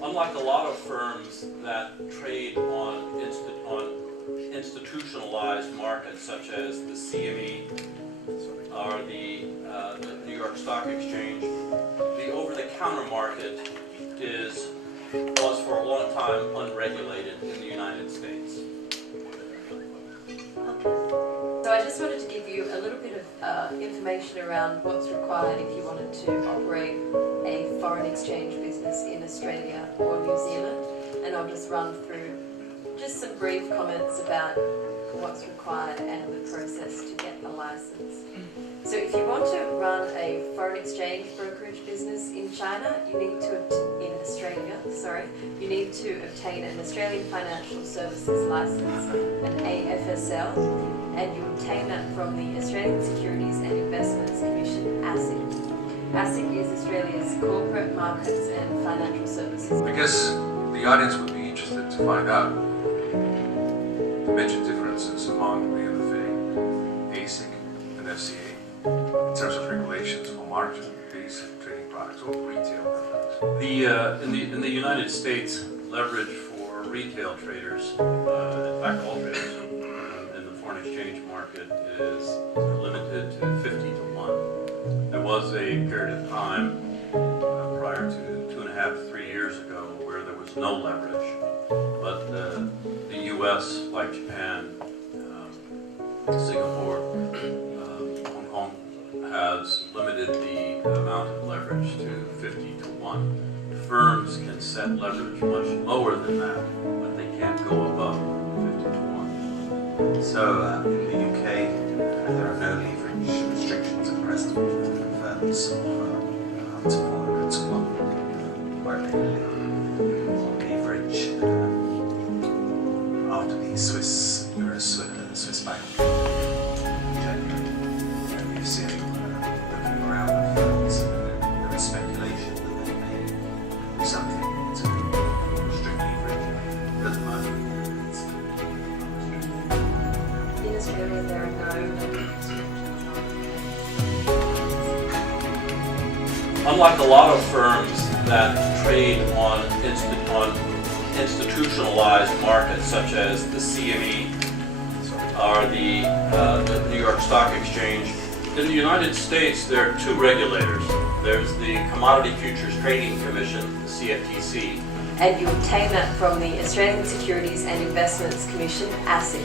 Unlike a lot of firms that trade on institutionalized markets such as the CME or the New York Stock Exchange, the over-the-counter market was for a long time unregulated in the United States. So I just wanted to give you a little bit of information around what's required if you wanted to operate a foreign exchange business in Australia or New Zealand, and I'll just run through just some brief comments about what's required and the process to get a license. So if you want to run a foreign exchange brokerage business in China, you need to obtain an Australian Financial Services License, an AFSL, and you obtain that from the Australian Securities and Investments Commission, ASIC. ASIC is Australia's corporate markets and financial services. I guess the audience would be interested to find out the major differences among the MFA, ASIC, and FCA in terms of regulations for margin-based trading products or retail products. In the United States, leverage for retail traders, in fact all traders in the foreign exchange market, is limited to 50 to 1. There was a period of time prior to 2.5 to 3 years ago where there was no leverage, but the U.S., like Japan, Singapore, Hong Kong, has limited the amount of leverage to 50 to 1. Firms can set leverage much lower than that, but they can't go above 50 to 1. So in the UK, there are no leverage restrictions at present. Firms offer up to 400 to 1 quite regularly on leverage after the Swiss bank in January. We've seen looking around the firms, there is speculation that they may do something to restrict leverage, but at the moment it's In Australia, there are no restrictions. Unlike a lot of firms that trade on institutionalized markets such as the CME or the New York Stock Exchange, in the United States there are two regulators. There's the Commodity Futures Trading Commission, the CFTC. And you obtain that from the Australian Securities and Investments Commission, ASIC.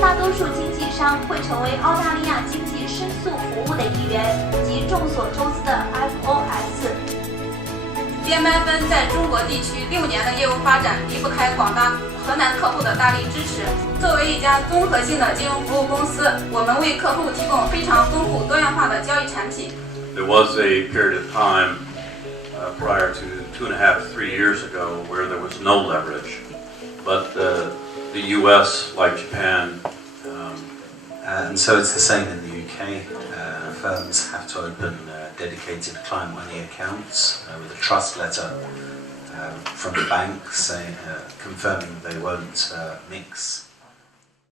大多数经纪商会成为澳大利亚经济申诉服务的一员，及众所周知的 FOS。BMFN 在中国地区6年的业务发展，离不开广大河南客户的大力支持。作为一家综合性的金融服务公司，我们为客户提供非常丰富多样化的交易产品。There was a period of time prior to 2.5 to 3 years ago where there was no leverage, but the U.S., like Japan, and so it's the same in the UK. Firms have to open dedicated client money accounts with a trust letter from the bank saying, confirming they won't mix